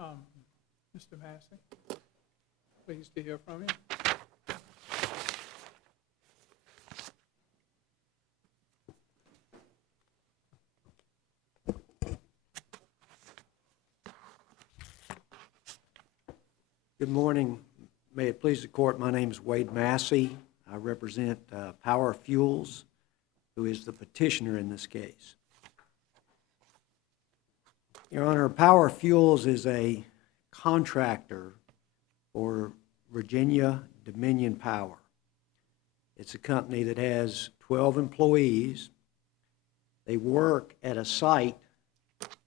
Mr. Massey, pleased to hear from you. Good morning. May it please the court, my name is Wade Massey. I represent Power Fuels, who is the petitioner in this case. Your Honor, Power Fuels is a contractor for Virginia Dominion Power. It's a company that has 12 employees. They work at a site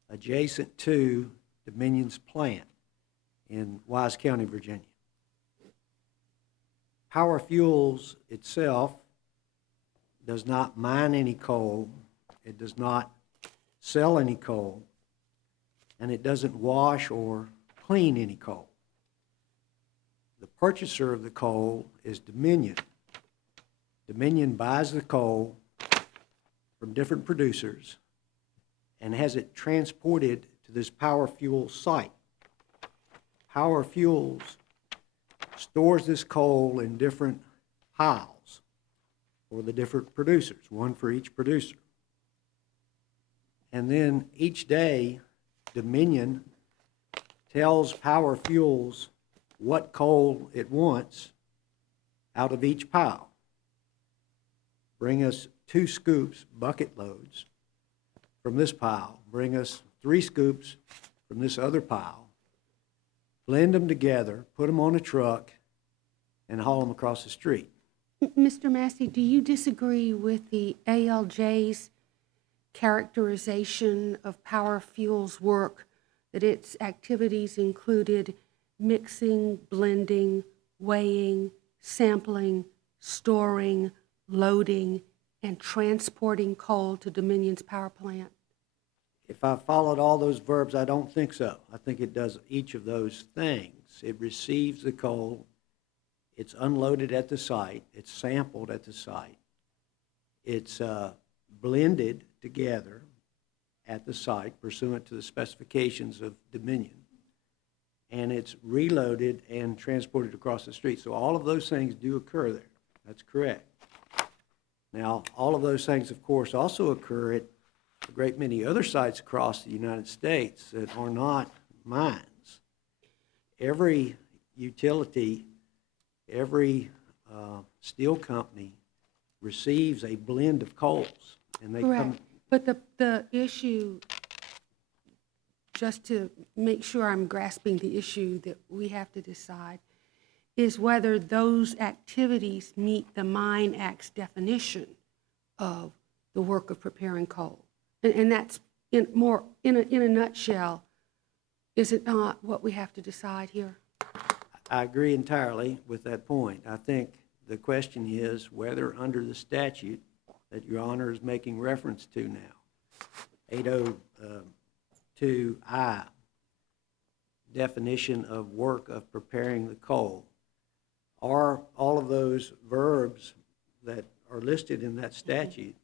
adjacent to Dominion's plant in Wise County, Virginia. Power Fuels itself does not mine any coal, it does not sell any coal, and it doesn't wash or clean any coal. The purchaser of the coal is Dominion. Dominion buys the coal from different producers and has it transported to this Power Fuels site. Power Fuels stores this coal in different piles for the different producers, one for each producer. And then each day, Dominion tells Power Fuels what coal it wants out of each pile. Bring us 2 scoops, bucket loads, from this pile. Bring us 3 scoops from this other pile. Blend them together, put them on a truck, and haul them across the street. Mr. Massey, do you disagree with the ALJ's characterization of Power Fuels' work, that its activities included mixing, blending, weighing, sampling, storing, loading, and transporting coal to Dominion's power plant? If I followed all those verbs, I don't think so. I think it does each of those things. It receives the coal, it's unloaded at the site, it's sampled at the site, it's blended together at the site pursuant to the specifications of Dominion, and it's reloaded and transported across the street. So all of those things do occur there. That's correct. Now, all of those things, of course, also occur at a great many other sites across the United States that are not mines. Every utility, every steel company receives a blend of coals, and they Correct. But the issue, just to make sure I'm grasping the issue that we have to decide, is whether those activities meet the Mine Act's definition of the work of preparing coal. And that's in a nutshell, is it not what we have to decide here? I agree entirely with that point. I think the question is whether under the statute that Your Honor is making reference to now, 802I, definition of work of preparing the coal, are all of those verbs that are listed in that statute,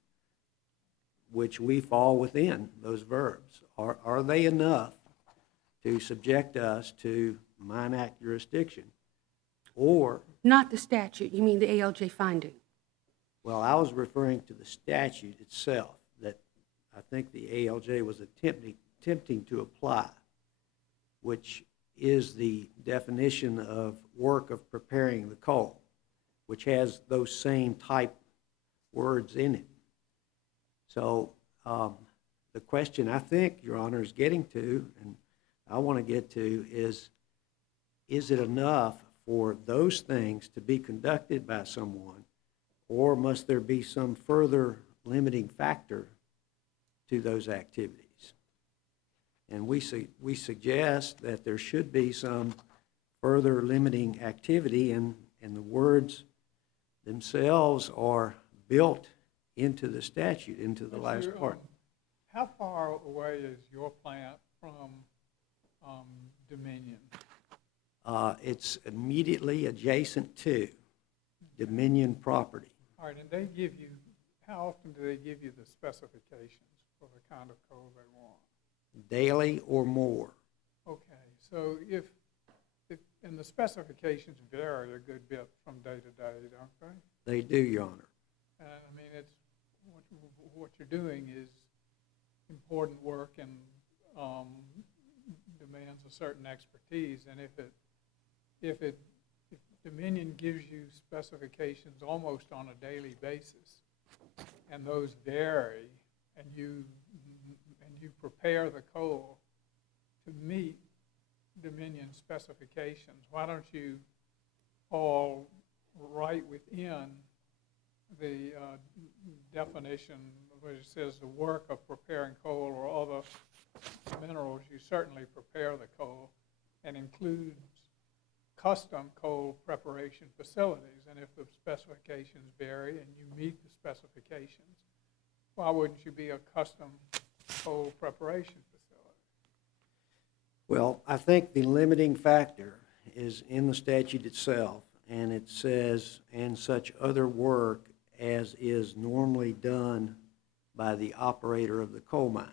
which we fall within those verbs, are they enough to subject us to Mine Act jurisdiction? Or, Not the statute, you mean the ALJ finding? well, I was referring to the statute itself that I think the ALJ was attempting to apply, which is the definition of work of preparing the coal, which has those same type words in it. So the question I think Your Honor is getting to, and I want to get to, is it enough for those things to be conducted by someone, or must there be some further limiting factor to those activities? And we suggest that there should be some further limiting activity, and the words themselves are built into the statute, into the last part. How far away is your plant from Dominion? It's immediately adjacent to Dominion property. All right, and they give you, how often do they give you the specifications for the kind of coal they want? Daily or more. Okay, So and the specifications vary a good bit from day to day, don't they? They do, Your Honor. I mean, it's, what you're doing is important work and demands a certain expertise, and if Dominion gives you specifications almost on a daily basis, and those vary, and you prepare the coal to meet Dominion specifications, why don't you fall right within the definition where it says the work of preparing coal or other minerals? You certainly prepare the coal, and includes custom coal preparation facilities. And if the specifications vary and you meet the specifications, why wouldn't you be a custom coal preparation facility? Well, I think the limiting factor is in the statute itself, and it says, and such other work as is normally done by the operator of the coal mine.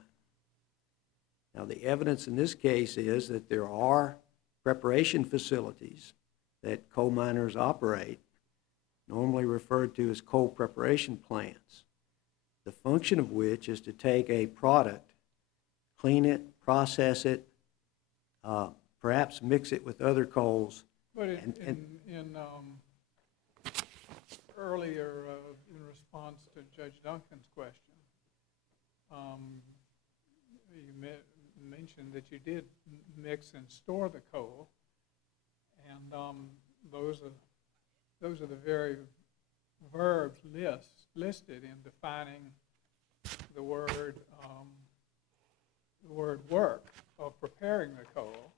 Now, the evidence in this case is that there are preparation facilities that coal miners operate, normally referred to as coal preparation plants, the function of which is to take a product, clean it, process it, perhaps mix it with other coals. But earlier, in response to Judge Duncan's question, you mentioned that you did mix and store the coal, and those are the very verbs listed in defining the word work of preparing the coal,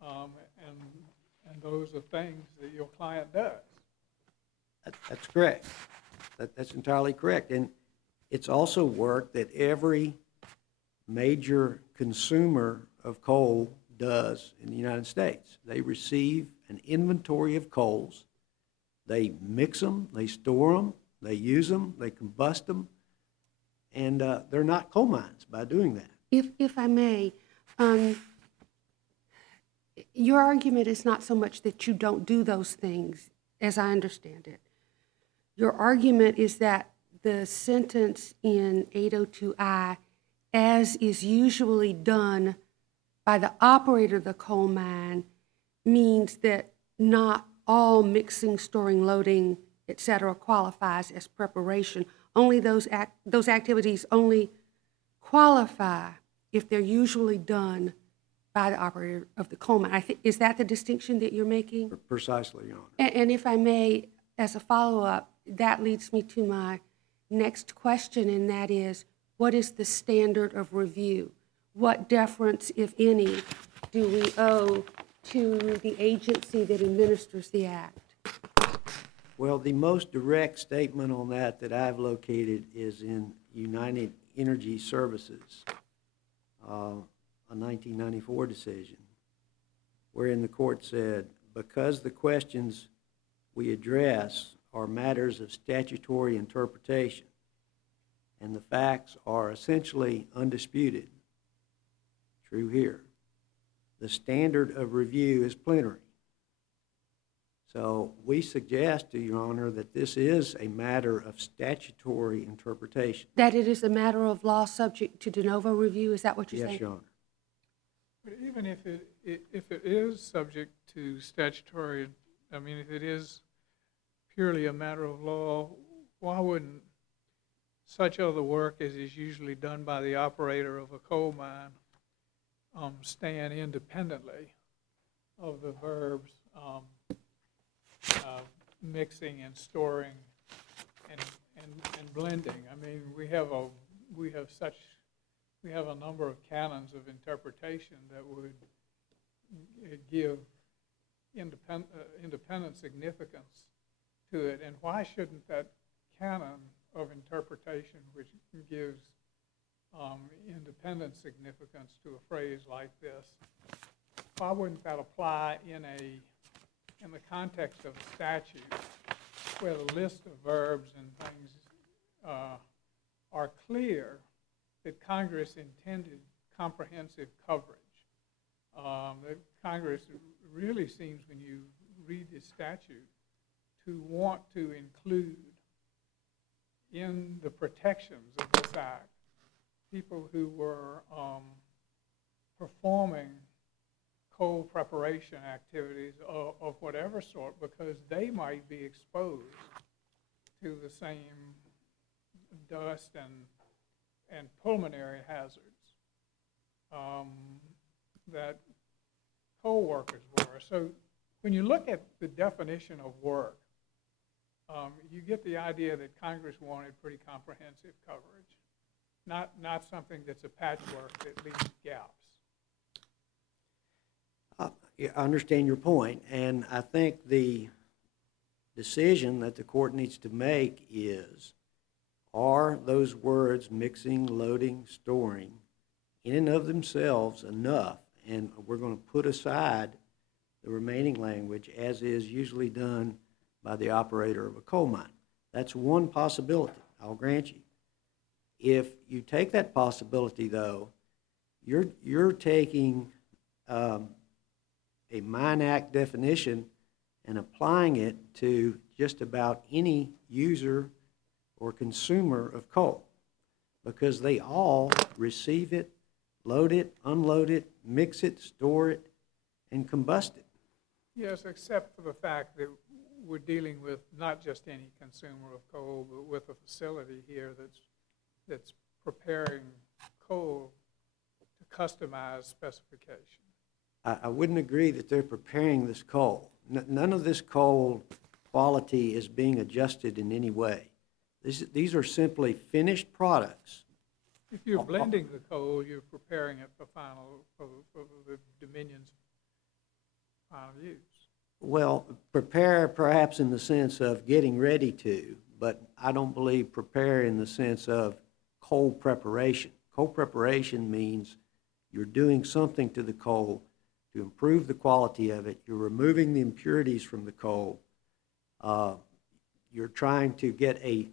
and those are things that your client does. That's correct. That's entirely correct. And it's also work that every major consumer of coal does in the United States. They receive an inventory of coals, they mix them, they store them, they use them, they combust them, and they're not coal mines by doing that. If I may, your argument is not so much that you don't do those things, as I understand it. Your argument is that the sentence in 802I, as is usually done by the operator of the coal mine, means that not all mixing, storing, loading, etc. qualifies as preparation. Only those activities only qualify if they're usually done by the operator of the coal mine. Is that the distinction that you're making? Precisely, Your Honor. And if I may, as a follow-up, that leads me to my next question, and that is, what is the standard of review? What deference, if any, do we owe to the agency that administers the act? Well, the most direct statement on that I've located is in United Energy Services, a 1994 decision, wherein the court said, because the questions we address are matters of statutory interpretation, and the facts are essentially undisputed, true here, the standard of review is plenary. So we suggest to Your Honor that this is a matter of statutory interpretation. That it is a matter of law subject to de novo review? Is that what you're saying? Yes, Your Honor. But even if it is subject to statutory, I mean, if it is purely a matter of law, why wouldn't such other work as is usually done by the operator of a coal mine stand independently of the verbs mixing and storing and blending? I mean, we have a number of canons of interpretation that would give independent significance to it, and why shouldn't that canon of interpretation, which gives independent significance to a phrase like this, why wouldn't that apply in the context of a statute where the list of verbs and things are clear that Congress intended comprehensive coverage? that Congress really seems, when you read the statute, to want to include in the protections of this act people who were performing coal preparation activities of whatever sort, because they might be exposed to the same dust and pulmonary hazards that coal workers were. So when you look at the definition of work, you get the idea that Congress wanted pretty comprehensive coverage, not something that's a patchwork that leaves gaps. Yeah, I understand your point, and I think the decision that the court needs to make is, are those words mixing, loading, storing, in and of themselves enough, and we're going to put aside the remaining language as is usually done by the operator of a coal mine. That's one possibility, I'll grant you. If you take that possibility, though, you're taking a Mine Act definition and applying it to just about any user or consumer of coal, because they all receive it, load it, unload it, mix it, store it, and combust it. Yes, except for the fact that we're dealing with not just any consumer of coal, but with a facility here that's preparing coal to customized specifications. I wouldn't agree that they're preparing this coal. None of this coal quality is being adjusted in any way. These are simply finished products. If you're blending the coal, you're preparing it for the Dominion's final use. Well, prepare perhaps in the sense of getting ready to, but I don't believe prepare in the sense of coal preparation. Coal preparation means you're doing something to the coal to improve the quality of it. You're removing the impurities from the coal. You're trying to get a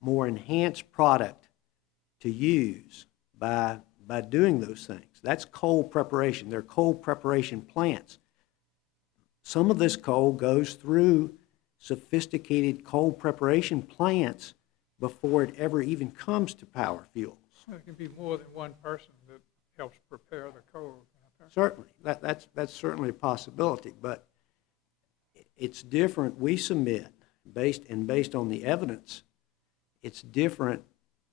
more enhanced product to use by doing those things. That's coal preparation. They're coal preparation plants. Some of this coal goes through sophisticated coal preparation plants before it ever even comes to power fuels. There can be more than one person that helps prepare the coal. Certainly, that's certainly a possibility, but it's different. We submit, based on the evidence, it's different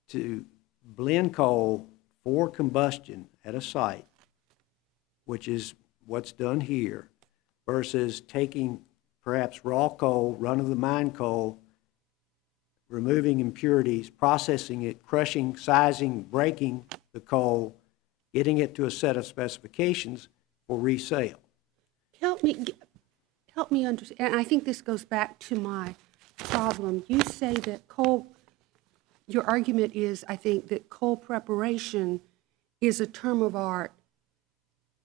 to blend coal for combustion at a site, which is what's done here, versus taking perhaps raw coal, run-of-the-mine coal, removing impurities, processing it, crushing, sizing, breaking the coal, getting it to a set of specifications for resale. Help me understand, and I think this goes back to my problem. You say that your argument is, I think, that coal preparation is a term of art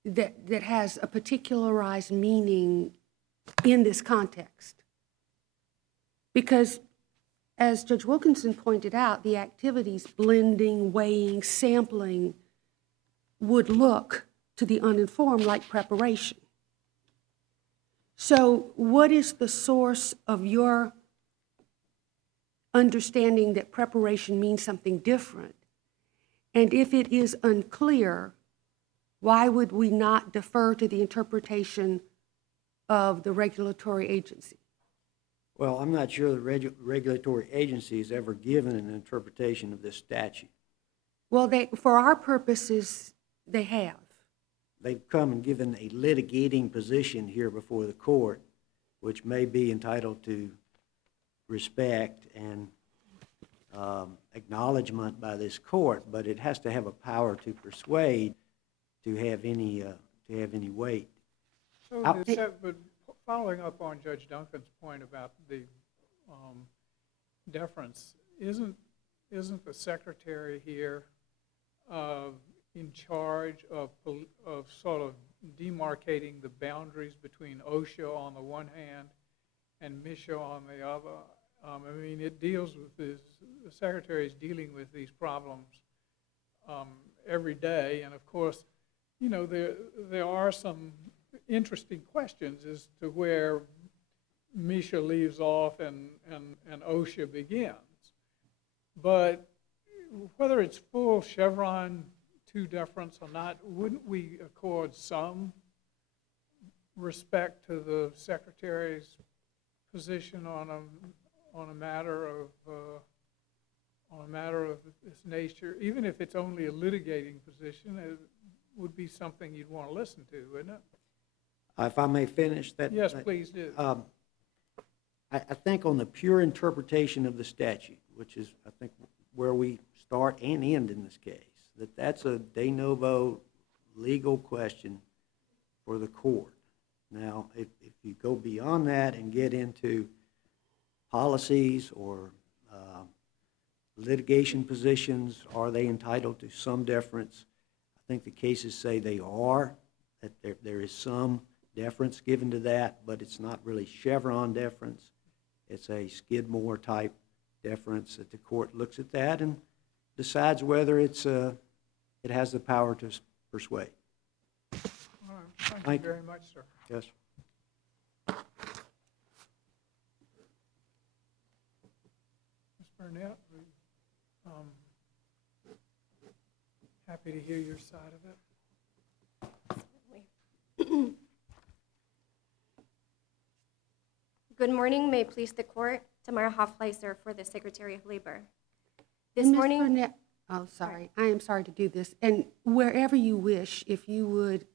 that has a particularized meaning in this context. Because, as Judge Wilkinson pointed out, the activities, blending, weighing, sampling, would look to the uninformed like preparation. So what is the source of your understanding that preparation means something different? And if it is unclear, why would we not defer to the interpretation of the regulatory agency? Well, I'm not sure the regulatory agency has ever given an interpretation of this statute. Well, for our purposes, they have. They've come and given a litigating position here before the court, which may be entitled to respect and acknowledgement by this court, but it has to have a power to persuade to have any weight. So, but following up on Judge Duncan's point about the deference, isn't the secretary here in charge of sort of demarcating the boundaries between OSHA on the one hand and MSHA on the other? I mean, it deals with this, the secretary is dealing with these problems every day, and of course, you know, there are some interesting questions as to where Misha leaves off and OSHA begins. But whether it's full Chevron 2 deference or not, wouldn't we accord some respect to the Secretary's position on a matter of this nature, even if it's only a litigating position? It would be something you'd want to listen to, wouldn't it? If I may finish that. Yes, please do. I think on the pure interpretation of the statute, which is, I think, where we start and end in this case, that's a de novo legal question for the court. Now, if you go beyond that and get into policies or litigation positions, are they entitled to some deference? I think the cases say they are, that there is some deference given to that, but it's not really Chevron deference. It's a Skidmore type deference that the court looks at that and decides whether it has the power to persuade. All right. Thank you very much, sir. Yes. Ms. Burnett, happy to hear your side of it. Good morning. May it please the court. Tamara Hofleiser for the Secretary of Labor. This Ms. morning, Burnett, oh, sorry. I am sorry to do this. And wherever you wish, if you would,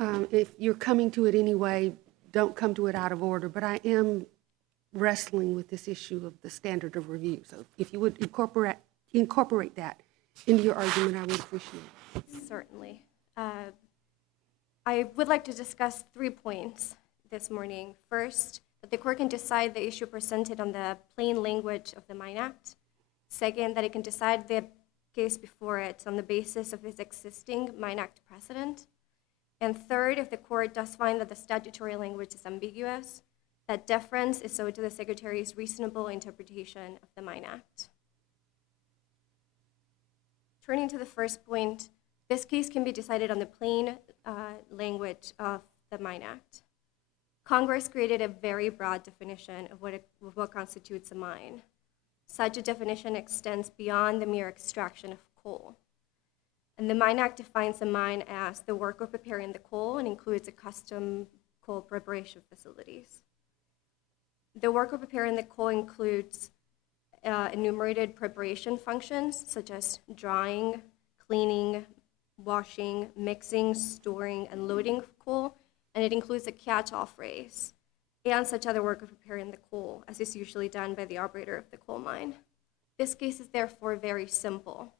if you're coming to it anyway, don't come to it out of order. But I am wrestling with this issue of the standard of review. So if you would incorporate that into your argument, I would appreciate it. certainly. I would like to discuss 3 points this morning. First, that the court can decide the issue presented on the plain language of the Mine Act. Second, that it can decide the case before it on the basis of its existing Mine Act precedent. And third, if the court does find that the statutory language is ambiguous, that deference is owed to the Secretary's reasonable interpretation of the Mine Act. Turning to the first point, this case can be decided on the plain language of the Mine Act. Congress created a very broad definition of what constitutes a mine. Such a definition extends beyond the mere extraction of coal. And the Mine Act defines a mine as the work of preparing the coal and includes a custom coal preparation facilities. The work of preparing the coal includes enumerated preparation functions such as drying, cleaning, washing, mixing, storing, and loading of coal, and it includes a catch-all phrase and such other work of preparing the coal, as is usually done by the operator of the coal mine. This case is therefore very simple.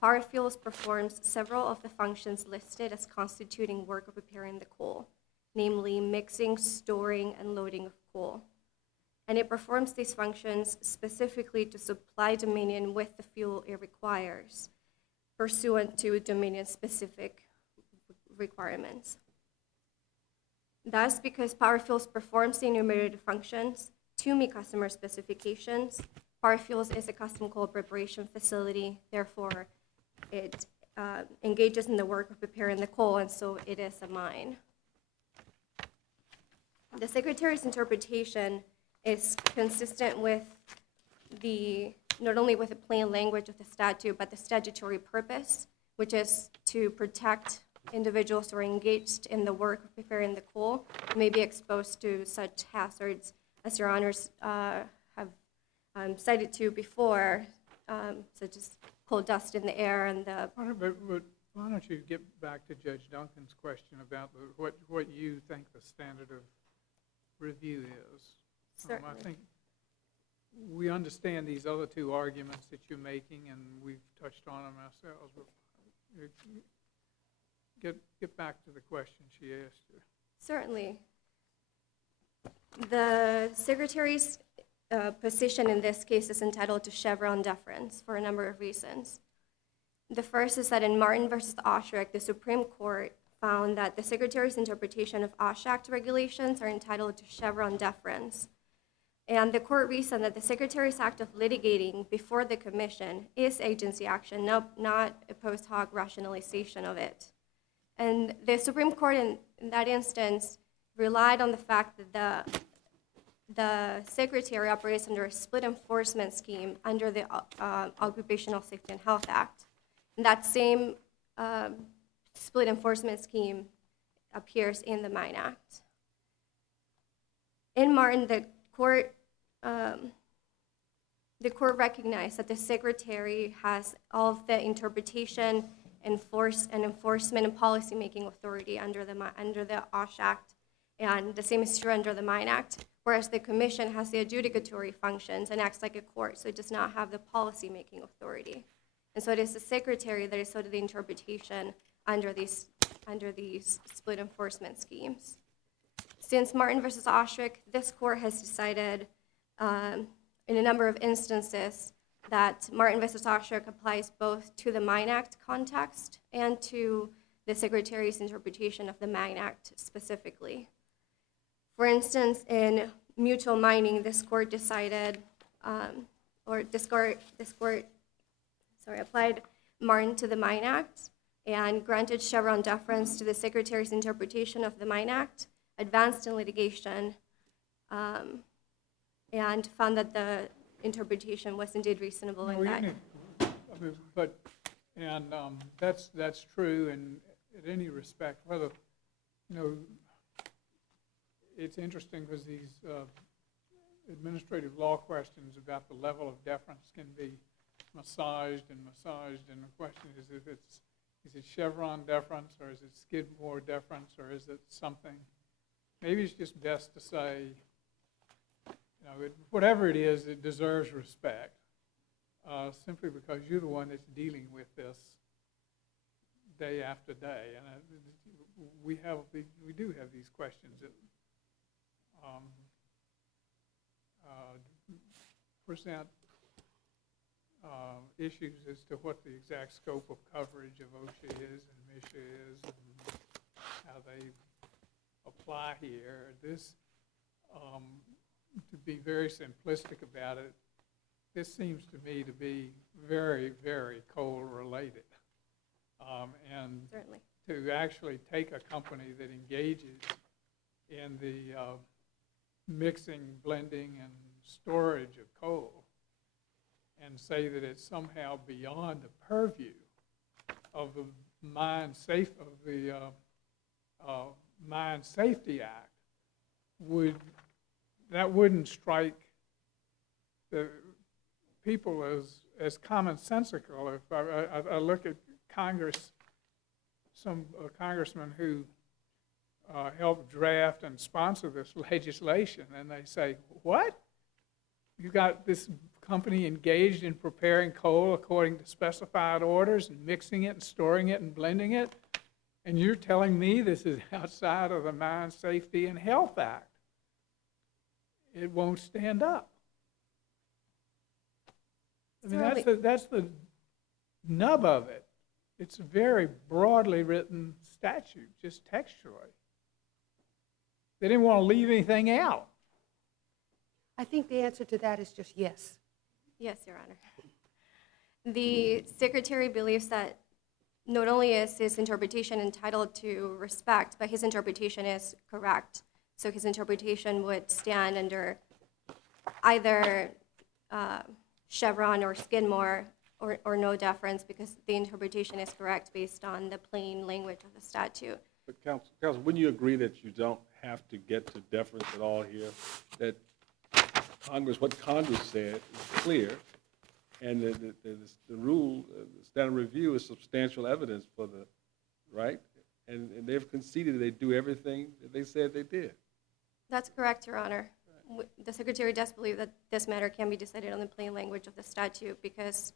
Power Fuels performs several of the functions listed as constituting work of preparing the coal, namely mixing, storing, and loading of coal. And it performs these functions specifically to supply Dominion with the fuel it requires, pursuant to Dominion-specific requirements. Thus, because Power Fuels performs the enumerated functions to meet customer specifications, Power Fuels is a custom coal preparation facility. Therefore, it engages in the work of preparing the coal, and so it is a mine. The Secretary's interpretation is consistent with not only with the plain language of the statute, but the statutory purpose, which is to protect individuals who are engaged in the work of preparing the coal who may be exposed to such hazards as your honors have cited to before, such as coal dust in the air and the... But why don't you get back to Judge Duncan's question about what you think the standard of review is? Certainly. I think we understand these other 2 arguments that you're making, and we've touched on them ourselves. But get back to the question she asked you. Certainly. The Secretary's position in this case is entitled to Chevron deference for a number of reasons. The first is that in Martin versus Osherick, the Supreme Court found that the Secretary's interpretation of OSH Act regulations are entitled to Chevron deference. And the court reasoned that the Secretary's act of litigating before the commission is agency action, not a post hoc rationalization of it. And the Supreme Court in that instance relied on the fact that the Secretary operates under a split enforcement scheme under the Occupational Safety and Health Act. And that same split enforcement scheme appears in the Mine Act. In Martin, the court recognized that the Secretary has all of the interpretation, enforcement, and policymaking authority under the OSH Act, and the same is true under the Mine Act, whereas the Commission has the adjudicatory functions and acts like a court, so it does not have the policymaking authority. And so it is the Secretary that is sort of the interpretation under these split enforcement schemes. Since Martin versus Osherick, this court has decided in a number of instances that Martin versus Osherick applies both to the Mine Act context and to the Secretary's interpretation of the Mine Act specifically. For instance, in mutual mining, this court decided, applied Martin to the Mine Act and granted Chevron deference to the Secretary's interpretation of the Mine Act, advanced in litigation, and found that the interpretation was indeed reasonable in that. That's true in any respect. Whether, it's interesting because these administrative law questions about the level of deference can be massaged, and the question is if is it Chevron deference, or is it Skidmore deference, or is it something? Maybe it's just best to say, whatever it is, it deserves respect, simply because you're the one that's dealing with this day after day, and we do have these questions that present issues as to what the exact scope of coverage of OSHA is and MSHA is, and how they apply here. This, to be very simplistic about it, this seems to me to be very, very coal related. And Certainly. To actually take a company that engages in the mixing, blending, and storage of coal and say that it's somehow beyond the purview of the Mine Safety Act wouldn't strike the people as commonsensical. If I look at Congress, some congressmen who helped draft and sponsor this legislation, and they say, what? You got this company engaged in preparing coal according to specified orders and mixing it and storing it and blending it, and you're telling me this is outside of the Mine Safety and Health Act? It won't stand up. I mean, that's the nub of it. It's a very broadly written statute, just textually. They didn't want to leave anything out. I think the answer to that is just yes. Yes, Your Honor. The Secretary believes that not only is his interpretation entitled to respect, but his interpretation is correct. So his interpretation would stand under either Chevron or Skidmore or no deference, because the interpretation is correct based on the plain language of the statute. But Counsel, wouldn't you agree that you don't have to get to deference at all here? That what Congress said is clear, and the rule, the standard review is substantial evidence for the right, and they've conceded they do everything that they said they did. That's correct, Your Honor. The Secretary does believe that this matter can be decided on the plain language of the statute, because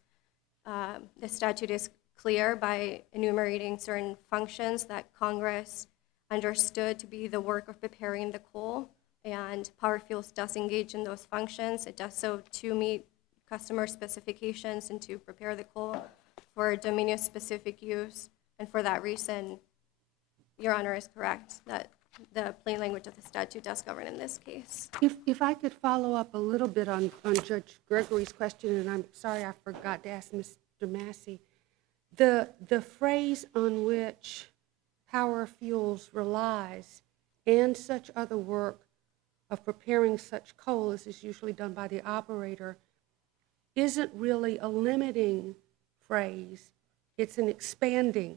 the statute is clear by enumerating certain functions that Congress understood to be the work of preparing the coal, and Power Fuels does engage in those functions. It does so to meet customer specifications and to prepare the coal for Dominion-specific use, and for that reason, Your Honor is correct that the plain language of the statute does govern in this case. If I could follow up a little bit on Judge Gregory's question, and I'm sorry I forgot to ask Mr. Massey. The phrase on which Power Fuels relies, and such other work of preparing such coal as is usually done by the operator, isn't really a limiting phrase, it's an expanding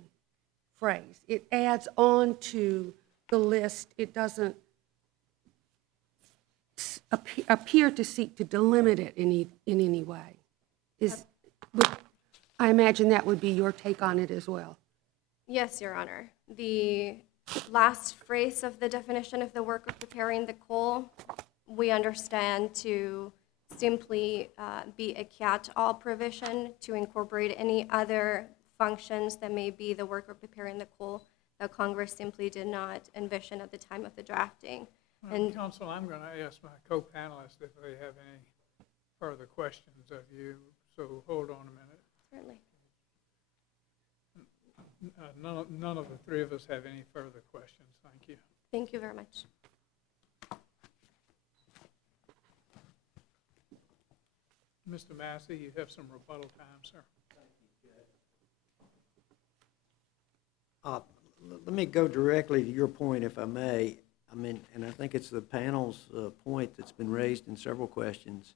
phrase. It adds on to the list. It doesn't appear to seek to delimit it in any way. I imagine that would be your take on it as well. Yes, Your Honor. The last phrase of the definition of the work of preparing the coal, we understand to simply be a catch-all provision to incorporate any other functions that may be the work of preparing the coal that Congress simply did not envision at the time of the drafting. And Counsel, I'm going to ask my co-panelists if they have any further questions of you, so hold on a minute. certainly. None of the three of us have any further questions. Thank you. Thank you very much. Mr. Massey, you have some rebuttal time, sir. Let me go directly to your point, if I may. I mean, and I think it's the panel's point that's been raised in several questions,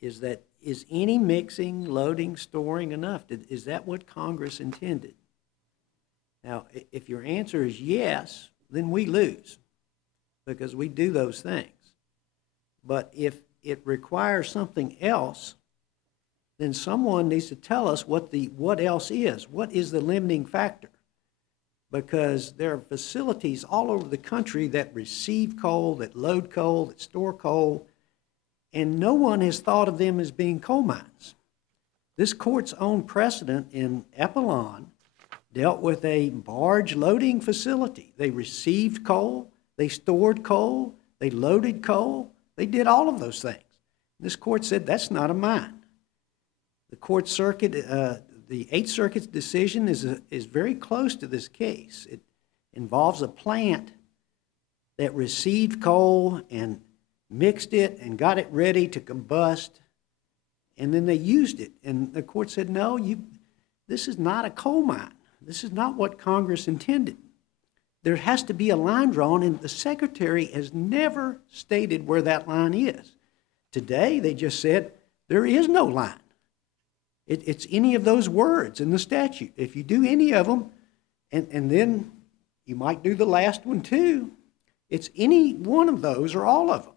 is that is any mixing, loading, storing enough? Is that what Congress intended? Now, if your answer is yes, then we lose, because we do those things. But if it requires something else, then someone needs to tell us what else is. What is the limiting factor? Because there are facilities all over the country that receive coal, that load coal, that store coal, and no one has thought of them as being coal mines. This court's own precedent in Epelon dealt with a barge loading facility. They received coal, they stored coal, they loaded coal, they did all of those things. This court said that's not a mine. The court circuit, the Eighth Circuit's decision is very close to this case. It involves a plant that received coal and mixed it and got it ready to combust, and then they used it. And the court said, no, this is not a coal mine. This is not what Congress intended. There has to be a line drawn, and the Secretary has never stated where that line is. Today, they just said there is no line. It's any of those words in the statute. If you do any of them, and then you might do the last one too, it's any one of those or all of them.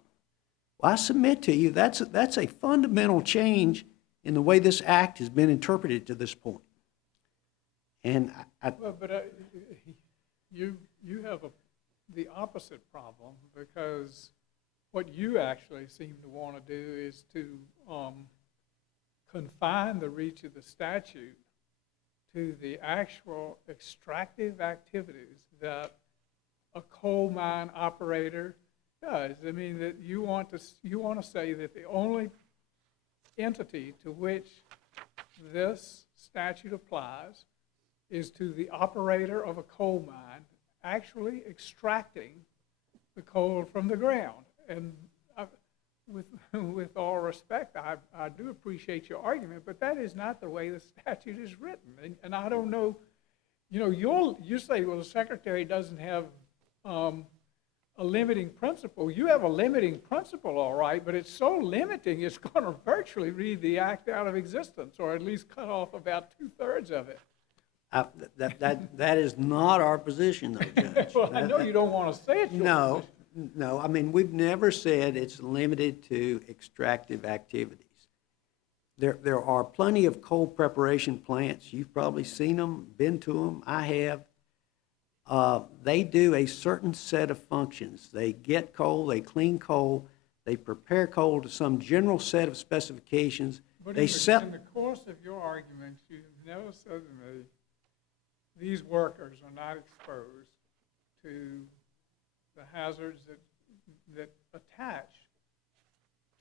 Well, I submit to you that's a fundamental change in the way this act has been interpreted to this point. And you have the opposite problem, because what you actually seem to want to do is to confine the reach of the statute to the actual extractive activities that a coal mine operator does. I mean, that you want to say that the only entity to which this statute applies is to the operator of a coal mine actually extracting the coal from the ground. And with all respect, I do appreciate your argument, but that is not the way the statute is written. And I don't know, you say, well, the Secretary doesn't have a limiting principle. You have a limiting principle, all right, but it's so limiting it's going to virtually read the act out of existence, or at least cut off about 2/3 of it. that is not our position, though, Judge. Well, I know you don't want to say it. No, I mean, we've never said it's limited to extractive activities. There are plenty of coal preparation plants. You've probably seen them, been to them. I have. They do a certain set of functions. They get coal, they clean coal, they prepare coal to some general set of specifications. But in the course of your arguments, you've never said to me, these workers are not exposed to the hazards that attach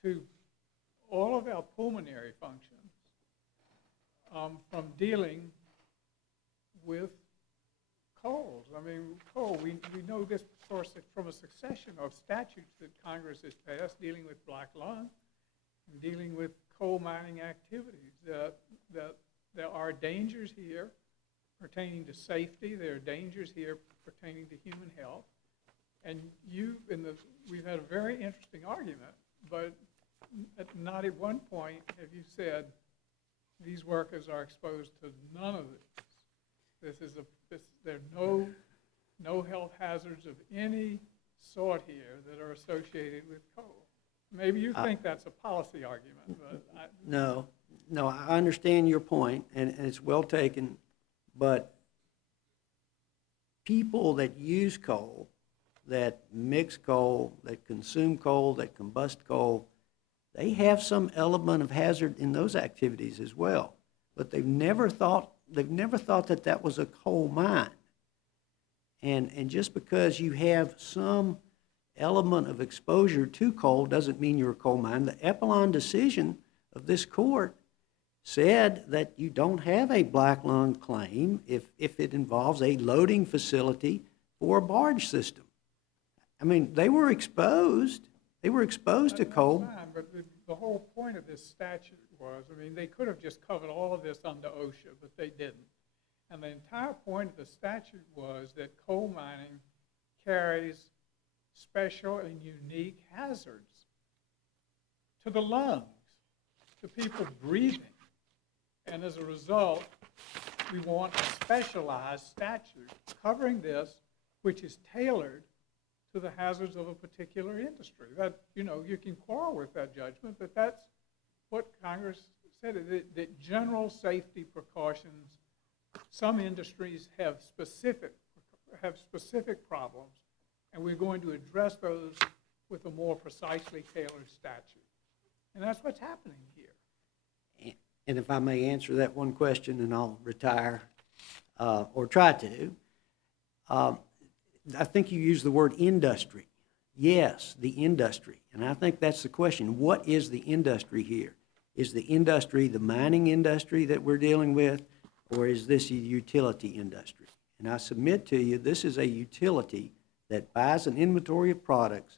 to all of our pulmonary functions from dealing with coals. I mean, coal, we know this source from a succession of statutes that Congress has passed dealing with black lung and dealing with coal mining activities, that there are dangers here, pertaining to safety, there are dangers here pertaining to human health. And we've had a very interesting argument, but not at one point have you said these workers are exposed to none of this. There are no health hazards of any sort here that are associated with coal. Maybe you think that's a policy argument, but No, I understand your point, and it's well taken, but people that use coal, that mix coal, that consume coal, that combust coal, they have some element of hazard in those activities as well. But they've never thought that that was a coal mine. And just because you have some element of exposure to coal doesn't mean you're a coal mine. The Epelon decision of this court said that you don't have a black lung claim if it involves a loading facility for a barge system. I mean, they were exposed. They were exposed to coal. That's fine, but the whole point of this statute was, they could have just covered all of this under OSHA, but they didn't. And the entire point of the statute was that coal mining carries special and unique hazards to the lungs, to people breathing. And as a result, we want a specialized statute covering this, which is tailored to the hazards of a particular industry. That, you can quarrel with that judgment, but that's what Congress said, that general safety precautions, some industries have specific problems, and we're going to address those with a more precisely tailored statute. And that's what's happening here. And if I may answer that one question, and I'll retire, or try to. I think you used the word industry. Yes, the industry. And I think that's the question. What is the industry here? Is the industry the mining industry that we're dealing with, or is this a utility industry? And I submit to you, this is a utility that buys an inventory of products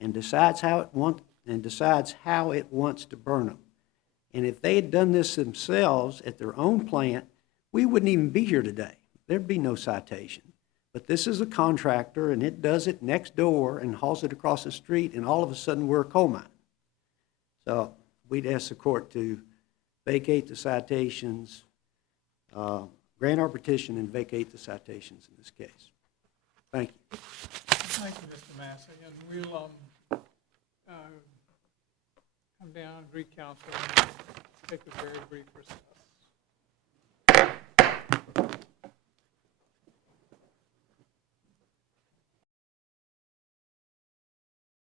and decides how it wants to burn them. And if they had done this themselves at their own plant, we wouldn't even be here today. There'd be no citation. But this is a contractor, and it does it next door and hauls it across the street, and all of a sudden we're a coal mine. So we'd ask the court to vacate the citations, grant our petition, and vacate the citations in this case. Thank you. Thank you, Mr. Massey, and we'll come down and recounsel and take a very brief recess.